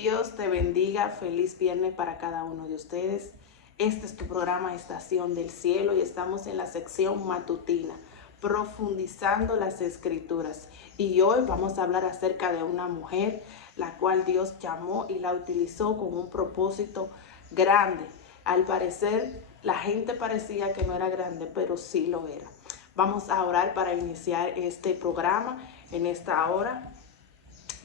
Dios te bendiga, feliz viernes para cada uno de ustedes. Este es tu programa Estación del Cielo y estamos en la sección matutina, profundizando las escrituras. Y hoy vamos a hablar acerca de una mujer, la cual Dios llamó y la utilizó con un propósito grande. Al parecer, la gente parecía que no era grande, pero sí lo era. Vamos a orar para iniciar este programa en esta hora.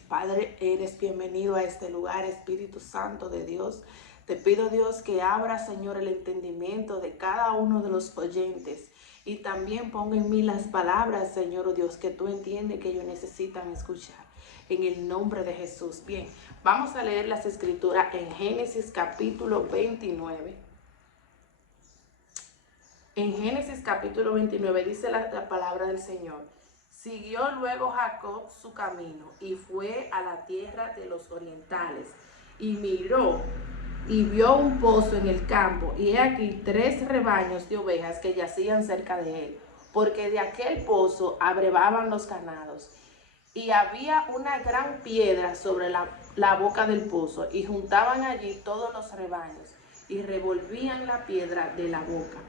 Padre, eres bienvenido a este lugar, Espíritu Santo de Dios. Te pido, Dios, que abra, Señor, el entendimiento de cada uno de los oyentes y también ponga en mí las palabras, Señor Dios, que tú entiendes que ellos necesitan escuchar. En el nombre de Jesús. Bien, vamos a leer las escrituras en Génesis capítulo 29. En Génesis capítulo 29 dice la palabra del Señor. Siguió luego Jacob su camino y fue a la tierra de los orientales y miró y vio un pozo en el campo y he aquí 3 rebaños de ovejas que yacían cerca de él, porque de aquel pozo abrevaban los ganados. Y había una gran piedra sobre la boca del pozo y juntaban allí todos los rebaños y revolvían la piedra de la boca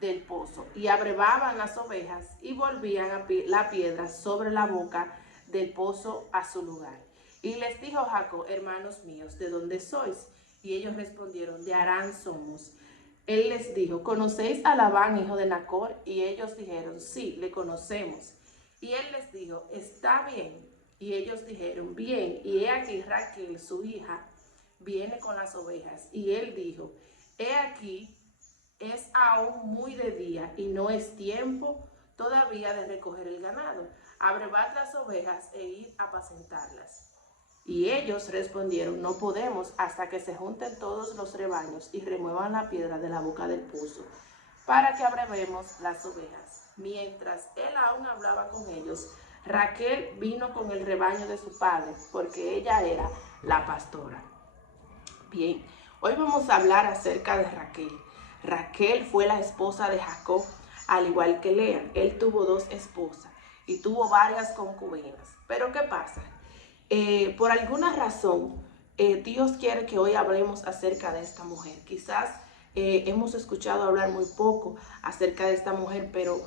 del pozo y abrevaban las ovejas y volvían la piedra sobre la boca del pozo a su lugar. Y les dijo Jacob: hermanos míos, ¿de dónde sois? Y ellos respondieron: de Harán somos. Él les dijo: ¿conocéis a Labán, hijo de Nacor? Y ellos dijeron: sí, le conocemos. Y él les dijo: está bien. Y ellos dijeron: bien. Y he aquí Raquel, su hija, viene con las ovejas. Y él dijo: he aquí, es aún muy de día y no es tiempo todavía de recoger el ganado. Abrevad las ovejas e id a apacentarlas. Y ellos respondieron: no podemos hasta que se junten todos los rebaños y remuevan la piedra de la boca del pozo, para que abrevemos las ovejas. Mientras él aún hablaba con ellos, Raquel vino con el rebaño de su padre, porque ella era la pastora. Bien, hoy vamos a hablar acerca de Raquel. Raquel fue la esposa de Jacob, al igual que Lea. Él tuvo 2 esposas y tuvo varias concubinas. Pero ¿qué pasa? Por alguna razón, Dios quiere que hoy hablemos acerca de esta mujer. Quizás hemos escuchado hablar muy poco acerca de esta mujer, pero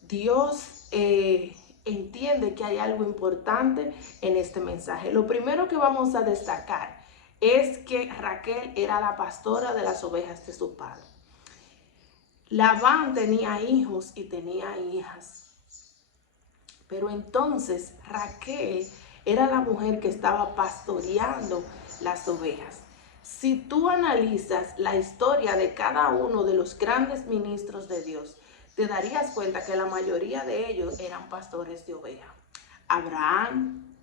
Dios entiende que hay algo importante en este mensaje. Lo primero que vamos a destacar es que Raquel era la pastora de las ovejas de su padre. Labán tenía hijos y tenía hijas, pero entonces Raquel era la mujer que estaba pastoreando las ovejas. Si tú analizas la historia de cada uno de los grandes ministros de Dios, te darías cuenta que la mayoría de ellos eran pastores de ovejas. Abraham,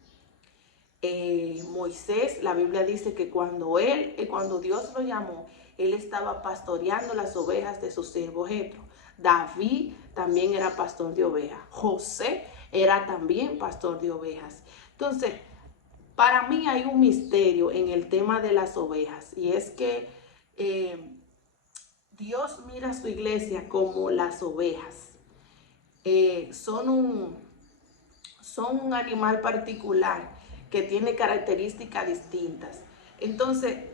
Moisés, la Biblia dice que cuando Dios lo llamó, él estaba pastoreando las ovejas de su siervo Jetro. David también era pastor de ovejas. José era también pastor de ovejas. Entonces, para mí hay un misterio en el tema de las ovejas, y es que Dios mira a su iglesia como las ovejas. Son un animal particular que tiene características distintas. Entonces,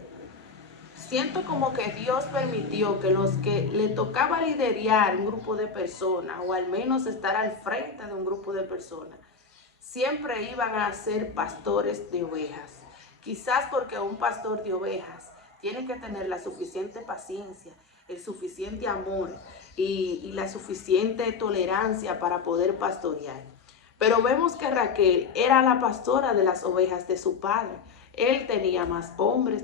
siento como que Dios permitió que los que le tocaba liderar un grupo de personas, o al menos estar al frente de un grupo de personas, siempre iban a ser pastores de ovejas. Quizás porque un pastor de ovejas tiene que tener la suficiente paciencia, el suficiente amor y la suficiente tolerancia para poder pastorear. Pero vemos que Raquel era la pastora de las ovejas de su padre. Él tenía más hombres,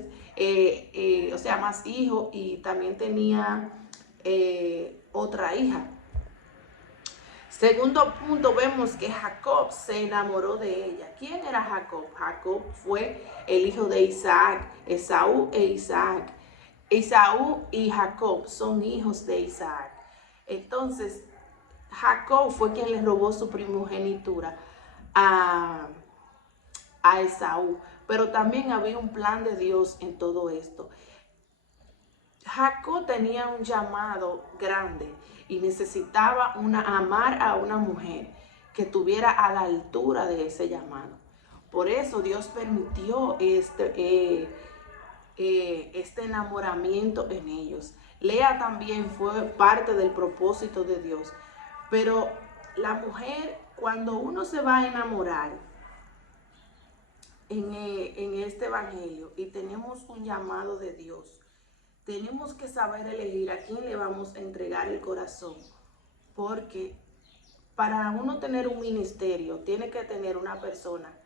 más hijos, y también tenía otra hija. Segundo punto, vemos que Jacob se enamoró de ella. ¿Quién era Jacob? Jacob fue el hijo de Isaac, Esaú e Isaac. Esaú y Jacob son hijos de Isaac. Entonces, Jacob fue quien le robó su primogenitura a Esaú. Pero también había un plan de Dios en todo esto. Jacob tenía un llamado grande y necesitaba amar a una mujer que estuviera a la altura de ese llamado. Por eso Dios permitió este enamoramiento en ellos. Lea también fue parte del propósito de Dios. Pero la mujer, cuando uno se va a enamorar en este evangelio y tenemos un llamado de Dios, tenemos que saber elegir a quién le vamos a entregar el corazón. Porque para uno tener un ministerio, tiene que tener una persona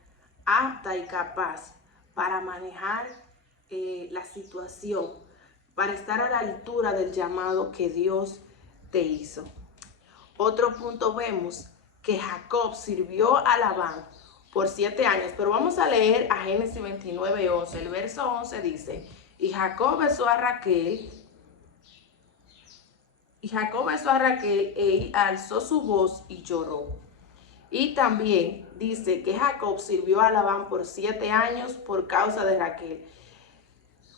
apta y capaz para manejar la situación, para estar a la altura del llamado que Dios te hizo. Otro punto, vemos que Jacob sirvió a Labán por 7 años, pero vamos a leer a Génesis 29:11. El verso 11 dice: y Jacob besó a Raquel, alzó su voz y lloró. Y también dice que Jacob sirvió a Labán por 7 años por causa de Raquel.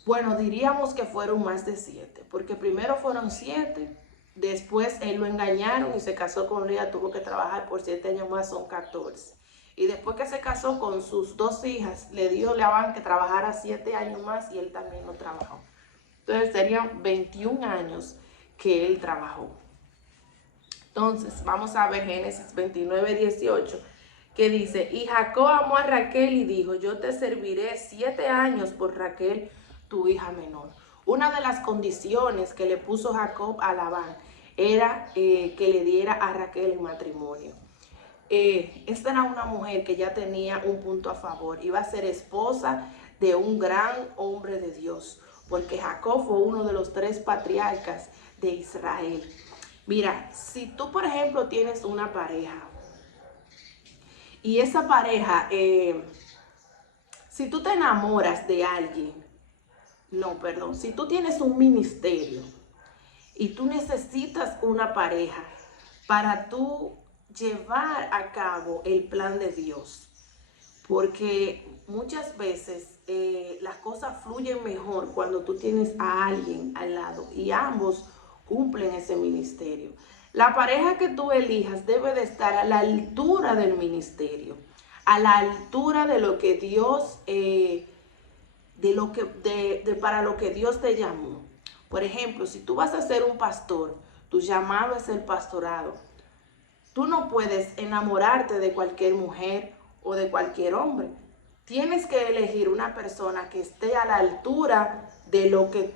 Bueno, diríamos que fueron más de 7, porque primero fueron 7, después él lo engañaron y se casó con Lía, tuvo que trabajar por 7 años más, son 14. Y después que se casó con sus 2 hijas, le dio Labán que trabajara 7 años más y él también lo trabajó. Entonces serían 21 años que él trabajó. Entonces vamos a ver Génesis 29:18, que dice: y Jacob amó a Raquel y dijo: yo te serviré 7 años por Raquel, tu hija menor. Una de las condiciones que le puso Jacob a Labán era que le diera a Raquel en matrimonio. Esta era una mujer que ya tenía un punto a favor, iba a ser esposa de un gran hombre de Dios, porque Jacob fue uno de los 3 patriarcas de Israel. Mira, si tú, por ejemplo, tienes una pareja y esa pareja, si tú te enamoras de alguien, si tú tienes un ministerio y tú necesitas una pareja para tú llevar a cabo el plan de Dios, porque muchas veces las cosas fluyen mejor cuando tú tienes a alguien al lado y ambos cumplen ese ministerio. La pareja que tú elijas debe de estar a la altura del ministerio, a la altura de lo que Dios, para lo que Dios te llamó. Por ejemplo, si tú vas a ser un pastor, tu llamado es el pastorado. Tú no puedes enamorarte de cualquier mujer o de cualquier hombre. Tienes que elegir una persona que esté a la altura de lo que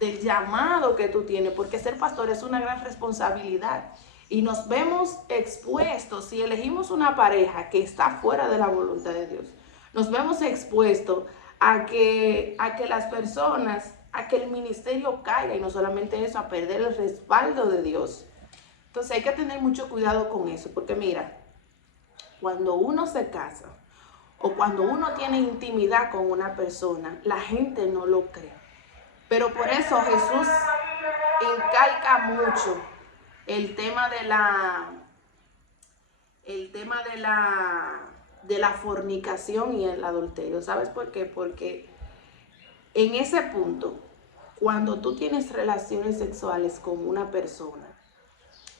del llamado que tú tienes, porque ser pastor es una gran responsabilidad y nos vemos expuestos. Si elegimos una pareja que está fuera de la voluntad de Dios, nos vemos expuestos a que el ministerio caiga, y no solamente eso, a perder el respaldo de Dios. Entonces hay que tener mucho cuidado con eso, porque mira, cuando uno se casa o cuando uno tiene intimidad con una persona, la gente no lo cree. Pero por eso Jesús encalca mucho el tema de la fornicación y el adulterio. ¿Sabes por qué? Porque en ese punto, cuando tú tienes relaciones sexuales con una persona,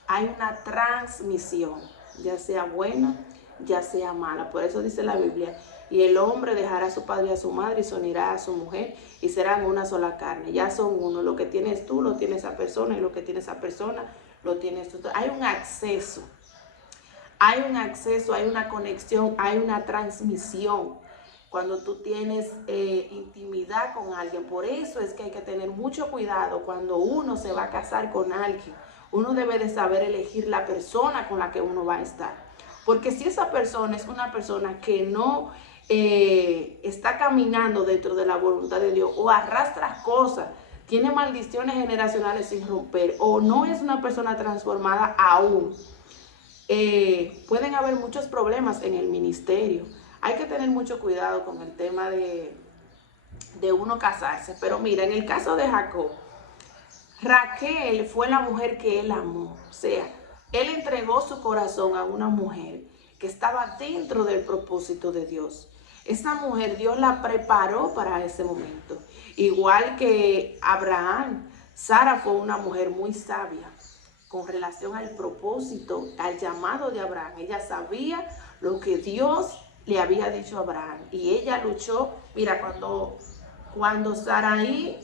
hay una transmisión, ya sea buena, ya sea mala. Por eso dice la Biblia: y el hombre dejará a su padre y a su madre y se unirá a su mujer y serán una sola carne. Ya son uno. Lo que tienes tú lo tiene esa persona, y lo que tiene esa persona lo tienes tú. Hay un acceso, hay una conexión, hay una transmisión cuando tú tienes intimidad con alguien. Por eso es que hay que tener mucho cuidado cuando uno se va a casar con alguien. Uno debe de saber elegir la persona con la que uno va a estar. Porque si esa persona es una persona que no está caminando dentro de la voluntad de Dios, o arrastra cosas, tiene maldiciones generacionales sin romper, o no es una persona transformada aún, pueden haber muchos problemas en el ministerio. Hay que tener mucho cuidado con el tema de uno casarse. Pero mira, en el caso de Jacob, Raquel fue la mujer que él amó. O sea, él entregó su corazón a una mujer que estaba dentro del propósito de Dios. Esa mujer Dios la preparó para ese momento. Igual que Abraham, Sara fue una mujer muy sabia con relación al propósito, al llamado de Abraham. Ella sabía lo que Dios le había dicho a Abraham. Y ella luchó, mira, cuando Sarai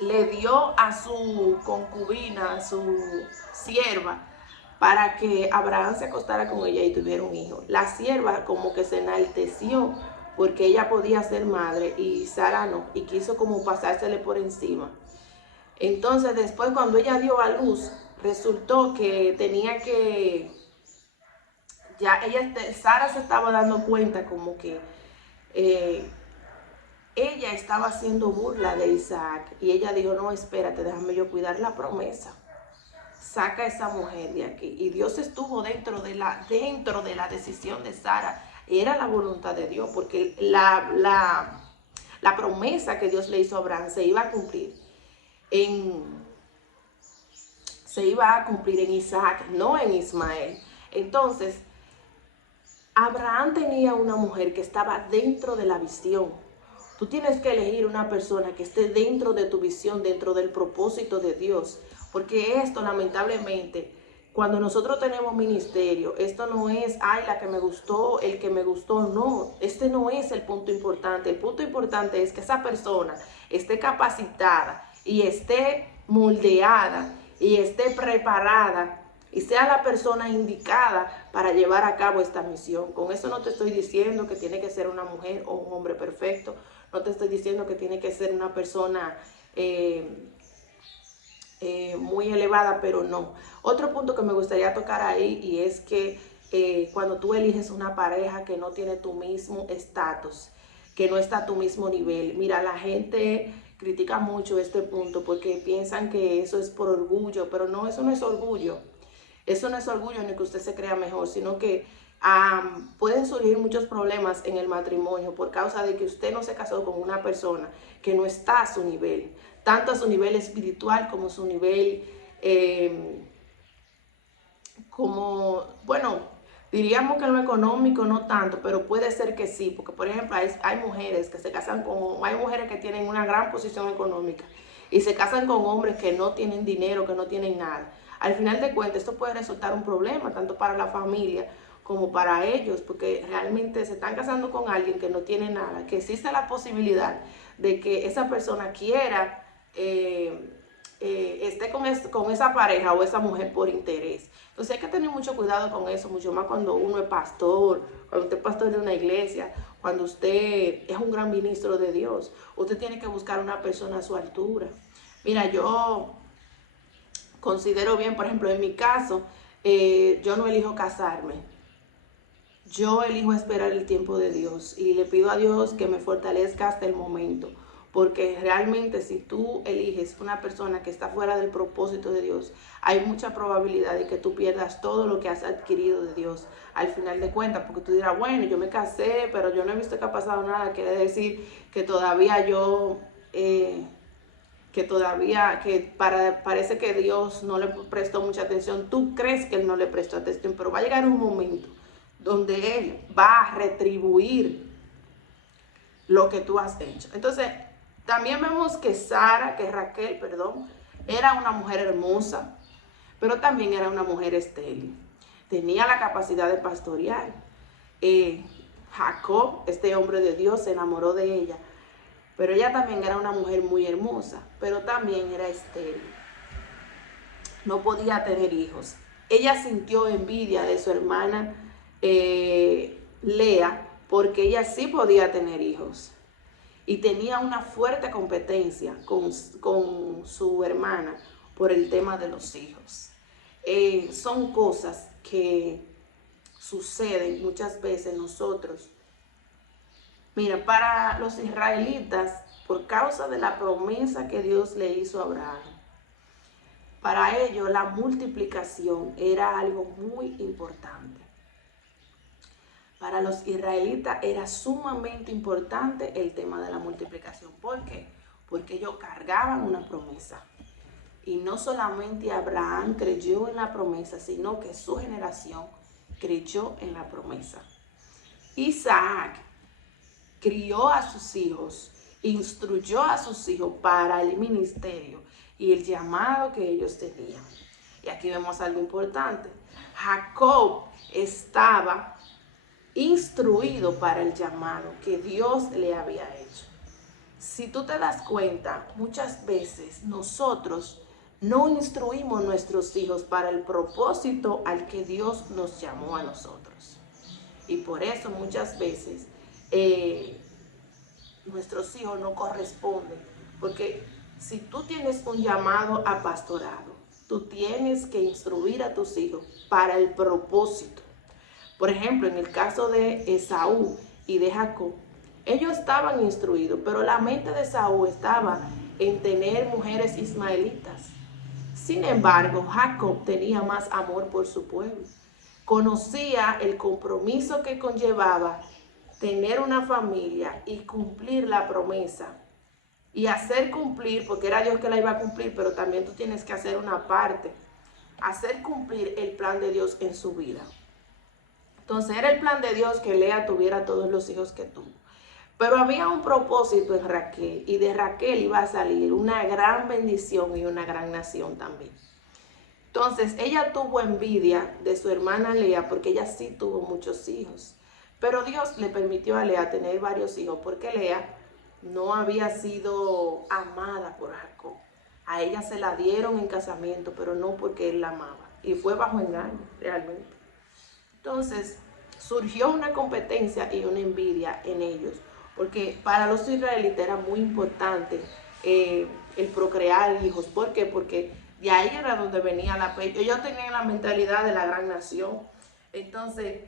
le dio a su concubina, a su sierva, para que Abraham se acostara con ella y tuviera un hijo, la sierva como que se enalteció porque ella podía ser madre y Sara no, y quiso como pasársele por encima. Entonces después cuando ella dio a luz, resultó que tenía que, Sara se estaba dando cuenta como que ella estaba haciendo burla de Isaac, y ella dijo, no, espérate, déjame yo cuidar la promesa, saca a esa mujer de aquí. Y Dios estuvo dentro de la decisión de Sara. Era la voluntad de Dios, porque la promesa que Dios le hizo a Abraham se iba a cumplir en Isaac, no en Ismael. Entonces, Abraham tenía una mujer que estaba dentro de la visión. Tú tienes que elegir una persona que esté dentro de tu visión, dentro del propósito de Dios. Porque esto, lamentablemente, cuando nosotros tenemos ministerio, esto no es, ay, la que me gustó, el que me gustó, no. Este no es el punto importante. El punto importante es que esa persona esté capacitada y esté moldeada y esté preparada y sea la persona indicada para llevar a cabo esta misión. Con eso no te estoy diciendo que tiene que ser una mujer o un hombre perfecto. No te estoy diciendo que tiene que ser una persona muy elevada, pero no. Otro punto que me gustaría tocar ahí, y es que cuando tú eliges una pareja que no tiene tu mismo estatus, que no está a tu mismo nivel. Mira, la gente critica mucho este punto porque piensan que eso es por orgullo, pero no, eso no es orgullo. Eso no es orgullo ni que usted se crea mejor, sino que pueden surgir muchos problemas en el matrimonio por causa de que usted no se casó con una persona que no está a su nivel, tanto a su nivel espiritual como a su nivel, bueno, diríamos que en lo económico no tanto, pero puede ser que sí, porque por ejemplo hay mujeres que se casan hay mujeres que tienen una gran posición económica y se casan con hombres que no tienen dinero, que no tienen nada. Al final de cuentas, esto puede resultar un problema, tanto para la familia como para ellos, porque realmente se están casando con alguien que no tiene nada, que existe la posibilidad de que esa persona quiera esté con esa pareja o esa mujer por interés. Entonces hay que tener mucho cuidado con eso, mucho más cuando uno es pastor, cuando usted es pastor de una iglesia, cuando usted es un gran ministro de Dios. Usted tiene que buscar una persona a su altura. Mira, yo considero bien, por ejemplo, en mi caso, yo no elijo casarme. Yo elijo esperar el tiempo de Dios y le pido a Dios que me fortalezca hasta el momento. Porque realmente si tú eliges una persona que está fuera del propósito de Dios, hay mucha probabilidad de que tú pierdas todo lo que has adquirido de Dios al final de cuentas. Porque tú dirás, bueno, yo me casé, pero yo no he visto que ha pasado nada. Quiere decir que todavía parece que Dios no le prestó mucha atención. Tú crees que Él no le prestó atención, pero va a llegar un momento donde Él va a retribuir lo que tú has hecho. Entonces, también vemos que Raquel, era una mujer hermosa, pero también era una mujer estéril. Tenía la capacidad de pastorear. Jacob, este hombre de Dios, se enamoró de ella, pero ella también era una mujer muy hermosa, pero también era estéril. No podía tener hijos. Ella sintió envidia de su hermana Lea, porque ella sí podía tener hijos. Y tenía una fuerte competencia con su hermana por el tema de los hijos. Son cosas que suceden muchas veces nosotros. Mira, para los israelitas, por causa de la promesa que Dios le hizo a Abraham, para ellos la multiplicación era algo muy importante. Para los israelitas era sumamente importante el tema de la multiplicación. ¿Por qué? Porque ellos cargaban una promesa. Y no solamente Abraham creyó en la promesa, sino que su generación creyó en la promesa. Isaac crió a sus hijos, instruyó a sus hijos para el ministerio y el llamado que ellos tenían. Y aquí vemos algo importante. Jacob estaba instruido para el llamado que Dios le había hecho. Si tú te das cuenta, muchas veces nosotros no instruimos a nuestros hijos para el propósito al que Dios nos llamó a nosotros. Y por eso muchas veces nuestros hijos no corresponden. Porque si tú tienes un llamado a pastorado, tú tienes que instruir a tus hijos para el propósito. Por ejemplo, en el caso de Esaú y de Jacob, ellos estaban instruidos, pero la mente de Esaú estaba en tener mujeres ismaelitas. Sin embargo, Jacob tenía más amor por su pueblo. Conocía el compromiso que conllevaba tener una familia y cumplir la promesa. Y hacer cumplir, porque era Dios que la iba a cumplir, pero también tú tienes que hacer una parte. Hacer cumplir el plan de Dios en su vida. Entonces era el plan de Dios que Lea tuviera todos los hijos que tuvo. Pero había un propósito en Raquel, y de Raquel iba a salir una gran bendición y una gran nación también. Entonces ella tuvo envidia de su hermana Lea porque ella sí tuvo muchos hijos. Pero Dios le permitió a Lea tener varios hijos porque Lea no había sido amada por Jacob. A ella se la dieron en casamiento, pero no porque él la amaba. Y fue bajo engaño, realmente. Entonces surgió una competencia y una envidia en ellos, porque para los israelitas era muy importante el procrear hijos. ¿Por qué? Porque de ahí era donde venía la fe. Ellos tenían la mentalidad de la gran nación. Entonces,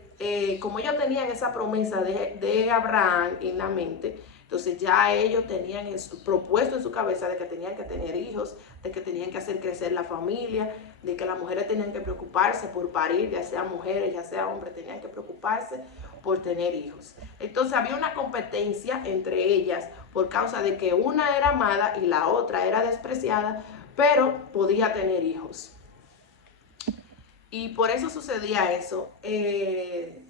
como ellos tenían esa promesa de Abraham en la mente, entonces ya ellos tenían propuesto en su cabeza de que tenían que tener hijos, de que tenían que hacer crecer la familia, de que las mujeres tenían que preocuparse por parir, ya sea mujeres, ya sea hombres, tenían que preocuparse por tener hijos. Entonces había una competencia entre ellas por causa de que una era amada y la otra era despreciada, pero podía tener hijos. Y por eso sucedía eso. Ella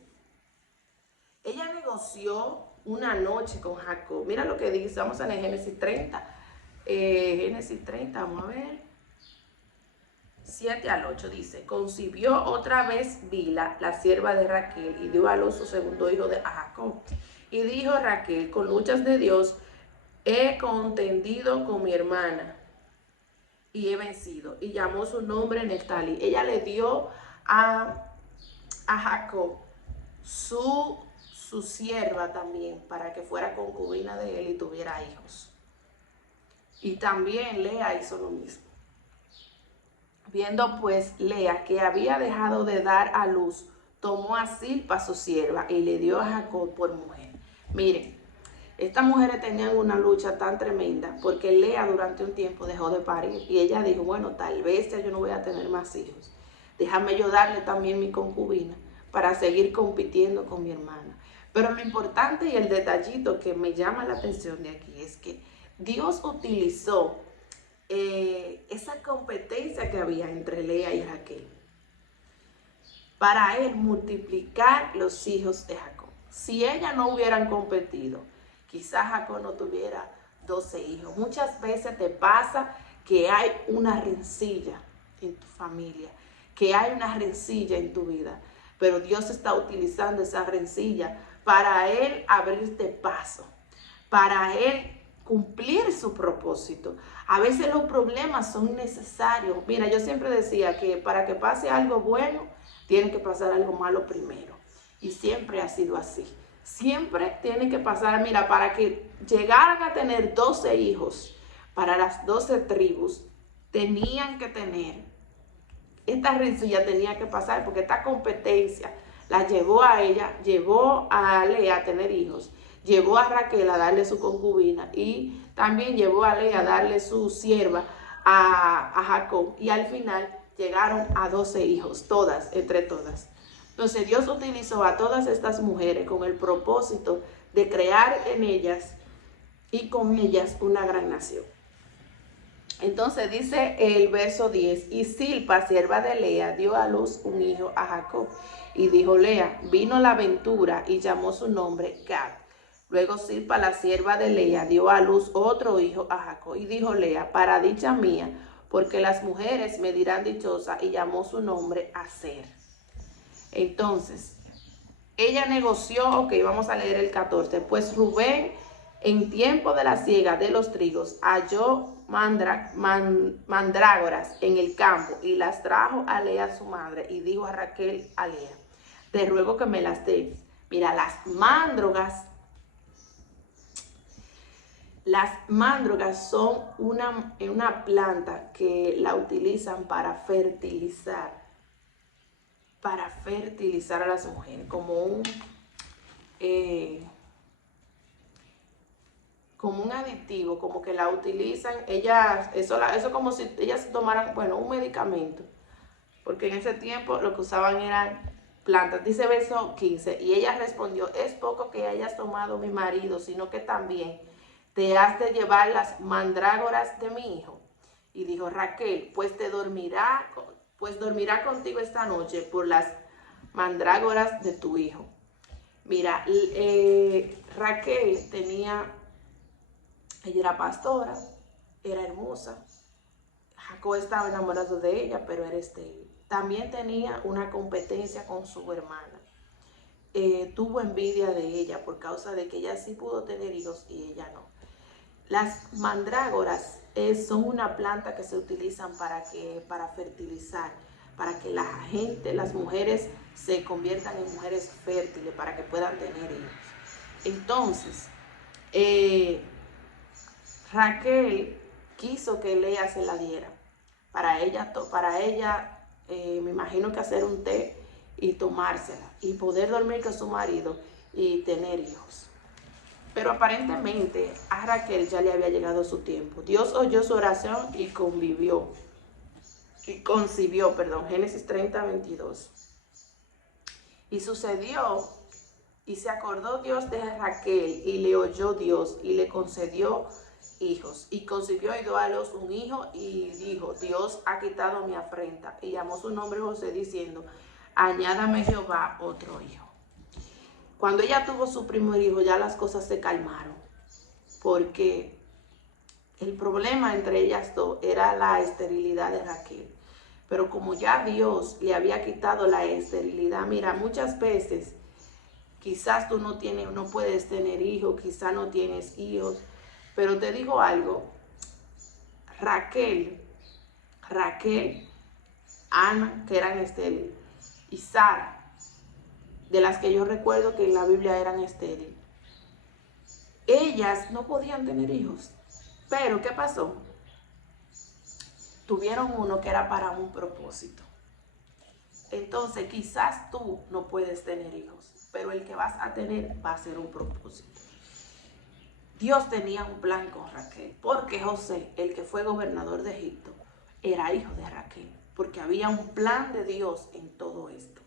negoció una noche con Jacob. Mira lo que dice, vamos a leer Génesis 30. Génesis 30, vamos a ver. 7 al 8 dice: concibió otra vez Bila, la sierva de Raquel, y dio a luz su segundo hijo a Jacob. Y dijo Raquel: con luchas de Dios he contendido con mi hermana y he vencido. Y llamó su nombre Neftali. Ella le dio a Jacob su sierva también, para que fuera concubina de él y tuviera hijos. Y también Lea hizo lo mismo. Viendo pues Lea que había dejado de dar a luz, tomó a Zilpa su sierva y le dio a Jacob por mujer. Miren, estas mujeres tenían una lucha tan tremenda porque Lea durante un tiempo dejó de parir y ella dijo: bueno, tal vez ya yo no voy a tener más hijos. Déjame yo darle también mi concubina para seguir compitiendo con mi hermana. Pero lo importante y el detallito que me llama la atención de aquí es que Dios utilizó esa competencia que había entre Lea y Raquel para él multiplicar los hijos de Jacob. Si ellas no hubieran competido, quizás Jacob no tuviera 12 hijos. Muchas veces te pasa que hay una rencilla en tu familia, que hay una rencilla en tu vida, pero Dios está utilizando esa rencilla para él abrirte paso, para él cumplir su propósito. A veces los problemas son necesarios. Mira, yo siempre decía que para que pase algo bueno, tiene que pasar algo malo primero. Y siempre ha sido así. Siempre tiene que pasar, mira, para que llegaran a tener 12 hijos, para las 12 tribus, tenían que tener, esta rencilla tenía que pasar, porque esta competencia la llevó a ella, llevó a Lea a tener hijos, llevó a Raquel a darle su concubina y también llevó a Lea a darle su sierva a Jacob, y al final llegaron a 12 hijos, todas, entre todas. Entonces Dios utilizó a todas estas mujeres con el propósito de crear en ellas y con ellas una gran nación. Entonces dice el verso 10, y Zilpa, sierva de Lea, dio a luz un hijo a Jacob. Y dijo Lea: vino la ventura, y llamó su nombre Gad. Luego Zilpa, la sierva de Lea, dio a luz otro hijo a Jacob. Y dijo Lea: para dicha mía, porque las mujeres me dirán dichosa, y llamó su nombre Aser. Entonces, ella negoció, ok, vamos a leer el 14. Pues Rubén, en tiempo de la siega de los trigos, halló mandrágoras en el campo y las trajo a Lea su madre y dijo a Raquel a Lea, te ruego que me las des. Mira, las mándrogas son una planta que la utilizan para fertilizar a las mujeres, como un aditivo, como que la utilizan, eso como si ellas tomaran, bueno, un medicamento, porque en ese tiempo lo que usaban eran plantas. Dice verso 15, y ella respondió, es poco que hayas tomado mi marido, sino que también te has de llevar las mandrágoras de mi hijo. Y dijo Raquel, pues dormirá contigo esta noche por las mandrágoras de tu hijo. Mira, Raquel ella era pastora, era hermosa. Jacob estaba enamorado de ella, pero era estéril. También tenía una competencia con su hermana. Tuvo envidia de ella por causa de que ella sí pudo tener hijos y ella no. Las mandrágoras son una planta que se utilizan para fertilizar, para que las mujeres se conviertan en mujeres fértiles, para que puedan tener hijos. Entonces, Raquel quiso que Lea se la diera. Para ella me imagino que hacer un té y tomársela y poder dormir con su marido y tener hijos. Pero aparentemente a Raquel ya le había llegado su tiempo. Dios oyó su oración y concibió, Génesis 30, 22. Y sucedió, y se acordó Dios de Raquel, y le oyó Dios, y le concedió hijos. Y concibió y dio a luz un hijo, y dijo, Dios ha quitado mi afrenta. Y llamó su nombre José, diciendo, añádame Jehová otro hijo. Cuando ella tuvo su primer hijo, ya las cosas se calmaron, porque el problema entre ellas dos era la esterilidad de Raquel. Pero como ya Dios le había quitado la esterilidad, mira, muchas veces quizás tú no puedes tener hijos, quizás no tienes hijos, pero te digo algo, Raquel, Ana, que eran estériles, y Sara, de las que yo recuerdo que en la Biblia eran estériles, ellas no podían tener hijos. Pero ¿qué pasó? Tuvieron uno que era para un propósito. Entonces quizás tú no puedes tener hijos, pero el que vas a tener va a ser un propósito. Dios tenía un plan con Raquel, porque José, el que fue gobernador de Egipto, era hijo de Raquel, porque había un plan de Dios en todo esto.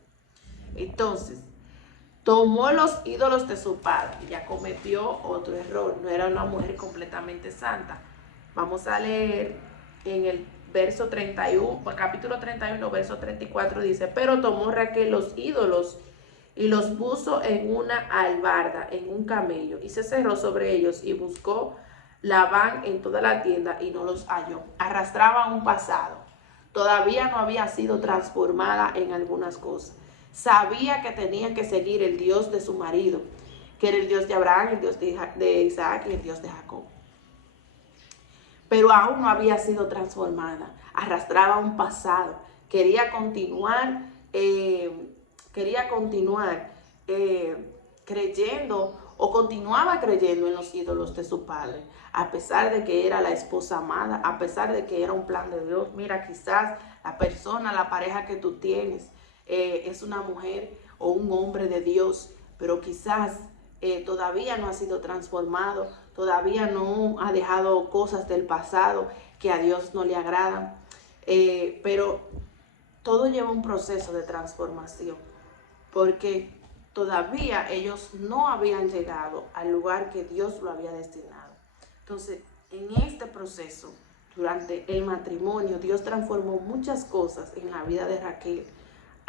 Entonces, tomó los ídolos de su padre, ya cometió otro error, no era una mujer completamente santa. Vamos a leer en el verso 31, capítulo 31, verso 34, dice, pero tomó Raquel los ídolos y los puso en una albarda, en un camello, y se cerró sobre ellos, y buscó Labán en toda la tienda y no los halló. Arrastraba un pasado, todavía no había sido transformada en algunas cosas. Sabía que tenía que seguir el Dios de su marido, que era el Dios de Abraham, el Dios de Isaac y el Dios de Jacob. Pero aún no había sido transformada. Arrastraba un pasado. Quería continuar creyendo, o continuaba creyendo en los ídolos de su padre, a pesar de que era la esposa amada, a pesar de que era un plan de Dios. Mira, quizás la pareja que tú tienes, es una mujer o un hombre de Dios, pero quizás todavía no ha sido transformado, todavía no ha dejado cosas del pasado que a Dios no le agradan, pero todo lleva un proceso de transformación, porque todavía ellos no habían llegado al lugar que Dios lo había destinado. Entonces, en este proceso, durante el matrimonio, Dios transformó muchas cosas en la vida de Raquel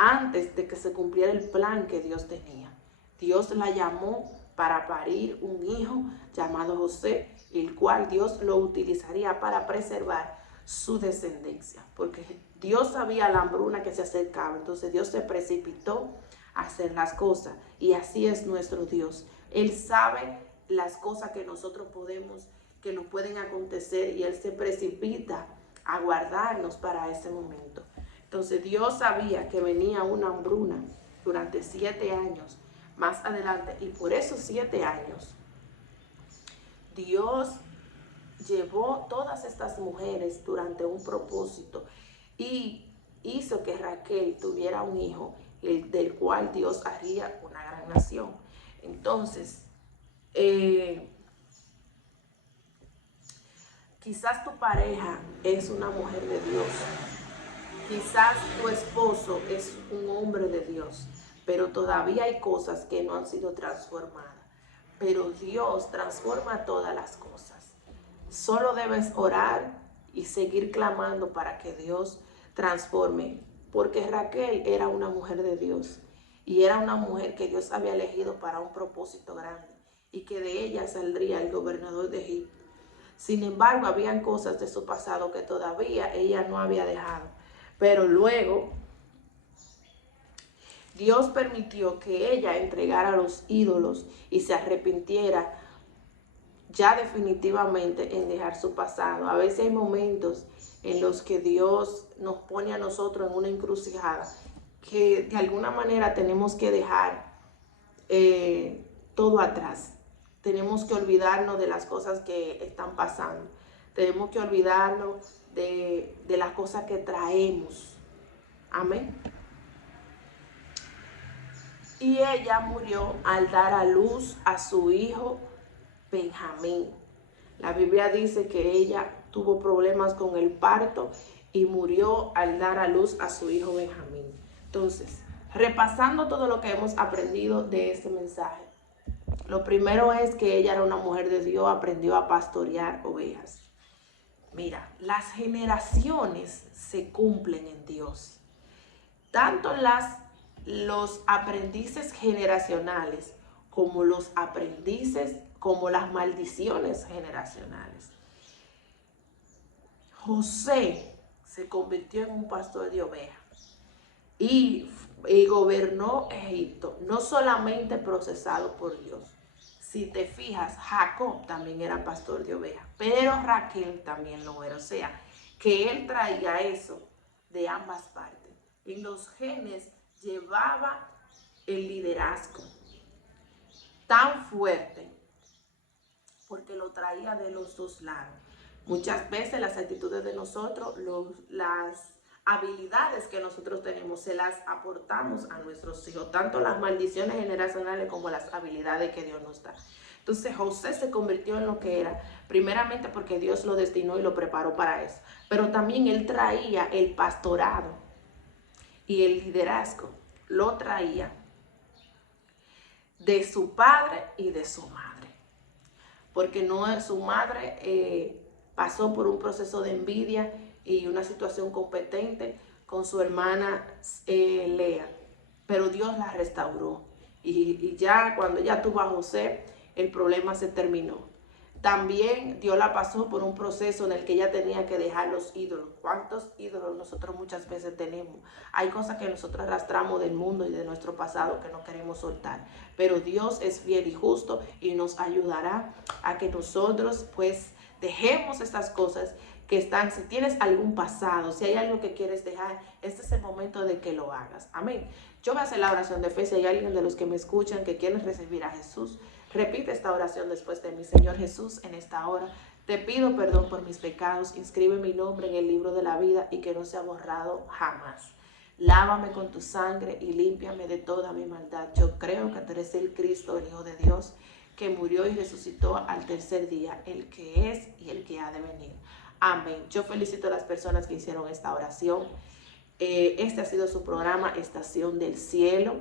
antes de que se cumpliera el plan que Dios tenía. Dios la llamó para parir un hijo llamado José, el cual Dios lo utilizaría para preservar su descendencia, porque Dios sabía la hambruna que se acercaba. Entonces Dios se precipitó hacer las cosas. Y así es nuestro Dios. Él sabe las cosas que nosotros podemos, que nos pueden acontecer, y Él se precipita a guardarnos para ese momento. Entonces Dios sabía que venía una hambruna durante 7 años más adelante, y por esos 7 años Dios llevó todas estas mujeres durante un propósito y hizo que Raquel tuviera un hijo del cual Dios haría una gran nación. Entonces, quizás tu pareja es una mujer de Dios, quizás tu esposo es un hombre de Dios, pero todavía hay cosas que no han sido transformadas. Pero Dios transforma todas las cosas. Solo debes orar y seguir clamando para que Dios transforme. Porque Raquel era una mujer de Dios y era una mujer que Dios había elegido para un propósito grande, y que de ella saldría el gobernador de Egipto. Sin embargo, habían cosas de su pasado que todavía ella no había dejado. Pero luego Dios permitió que ella entregara los ídolos y se arrepintiera ya definitivamente en dejar su pasado. A veces hay momentos en los que Dios nos pone a nosotros en una encrucijada que de alguna manera tenemos que dejar todo atrás. Tenemos que olvidarnos de las cosas que están pasando. Tenemos que olvidarnos de las cosas que traemos. Amén. Y ella murió al dar a luz a su hijo Benjamín. La Biblia dice que ella tuvo problemas con el parto y murió al dar a luz a su hijo Benjamín. Entonces, repasando todo lo que hemos aprendido de este mensaje, lo primero es que ella era una mujer de Dios, aprendió a pastorear ovejas. Mira, las generaciones se cumplen en Dios. Tanto los aprendices generacionales como los aprendices, como las maldiciones generacionales. José se convirtió en un pastor de ovejas y gobernó Egipto, no solamente procesado por Dios. Si te fijas, Jacob también era pastor de ovejas, pero Raquel también lo era. O sea, que él traía eso de ambas partes. En los genes llevaba el liderazgo tan fuerte porque lo traía de los dos lados. Muchas veces las actitudes de nosotros, las habilidades que nosotros tenemos, se las aportamos a nuestros hijos, tanto las maldiciones generacionales como las habilidades que Dios nos da. Entonces José se convirtió en lo que era, primeramente porque Dios lo destinó y lo preparó para eso, pero también él traía el pastorado y el liderazgo, lo traía de su padre y de su madre. Porque no, su madre pasó por un proceso de envidia y una situación competente con su hermana Lea, pero Dios la restauró, y ya cuando ella tuvo a José, el problema se terminó. También Dios la pasó por un proceso en el que ella tenía que dejar los ídolos. ¿Cuántos ídolos nosotros muchas veces tenemos? Hay cosas que nosotros arrastramos del mundo y de nuestro pasado que no queremos soltar. Pero Dios es fiel y justo y nos ayudará a que nosotros pues dejemos estas cosas que están. Si tienes algún pasado, si hay algo que quieres dejar, este es el momento de que lo hagas. Amén. Yo voy a hacer la oración de fe. Si hay alguien de los que me escuchan que quieren recibir a Jesús, repite esta oración después de mí. Señor Jesús, en esta hora te pido perdón por mis pecados. Inscribe mi nombre en el libro de la vida y que no sea borrado jamás. Lávame con tu sangre y límpiame de toda mi maldad. Yo creo que tú eres el Cristo, el Hijo de Dios, que murió y resucitó al tercer día, el que es y el que ha de venir. Amén. Yo felicito a las personas que hicieron esta oración. Este ha sido su programa Estación del Cielo,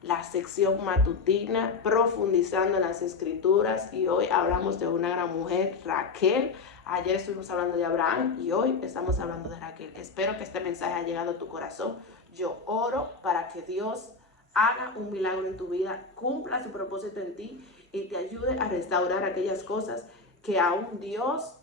la sección matutina, profundizando en las escrituras, y hoy hablamos de una gran mujer, Raquel. Ayer estuvimos hablando de Abraham y hoy estamos hablando de Raquel. Espero que este mensaje haya llegado a tu corazón. Yo oro para que Dios haga un milagro en tu vida, cumpla su propósito en ti y te ayude a restaurar aquellas cosas que aún Dios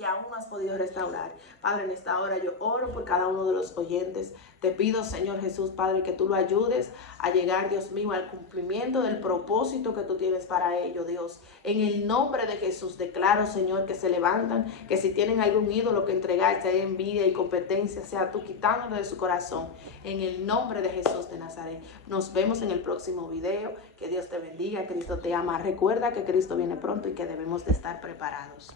que aún no has podido restaurar. Padre, en esta hora yo oro por cada uno de los oyentes. Te pido, Señor Jesús, Padre, que tú lo ayudes a llegar, Dios mío, al cumplimiento del propósito que tú tienes para ellos, Dios. En el nombre de Jesús declaro, Señor, que se levantan, que si tienen algún ídolo que entregar, sea envidia y competencia, sea tú quitándolo de su corazón. En el nombre de Jesús de Nazaret. Nos vemos en el próximo video. Que Dios te bendiga, Cristo te ama. Recuerda que Cristo viene pronto y que debemos de estar preparados.